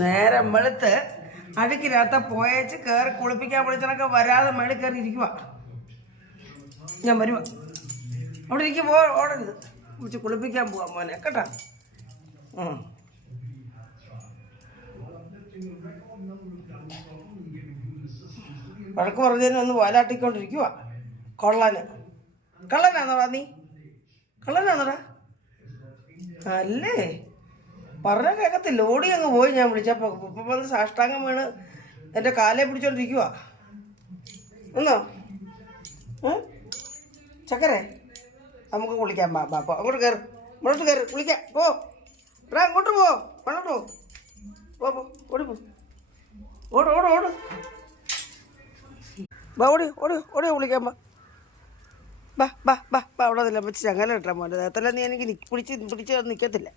നേരം വെളുത്ത് അഴുക്കിനകത്ത പോയേച്ച് കയറി കുളിപ്പിക്കാൻ വിളിച്ചണൊക്കെ വരാതെ മേളിൽ കയറി ഇരിക്കുക. ഞാൻ വരുവാ. അവിടെ ഇരിക്കും, ഓടരുത്. വിളിച്ച് കുളിപ്പിക്കാൻ പോവാം മോനെ കേട്ടോ. വഴക്ക് പറഞ്ഞതിന് ഒന്ന് വാലാട്ടിക്കൊണ്ടിരിക്കുക. കള്ളനാന്നോടാ നീ? കള്ളനാന്നോടാ? അല്ലേ, പറഞ്ഞ കേൾക്കത്തില്ല. ഓടി അങ്ങ് പോയി. ഞാൻ വിളിച്ചപ്പോൾ ഇപ്പം വന്ന് സാഷ്ടാംഗം വീണ് എൻ്റെ കാലെ പിടിച്ചോണ്ടിരിക്കുക. ഒന്നോ ചക്കരെ നമുക്ക് കുളിക്കാം. ബാപ്പ അങ്ങോട്ട് കയറി, മുന്നോട്ട് കയറി കുളിക്കാം. പോ എടാ, അങ്ങോട്ട് പോ, വെള്ളോട്ട് പോ, ഓടി പോ, ഓട് ഓട് ഓട് ബാ, ഓടി ഓടി ഓടി കുളിക്കാം. ബാ ബാ ബാ ബാ അവിടെ നില്ല വെച്ച് ചങ്ങല കിട്ടാൻ പോകേണ്ടത്. അതല്ല നീ എനിക്ക് പിടിച്ച് നിൽക്കത്തില്ല.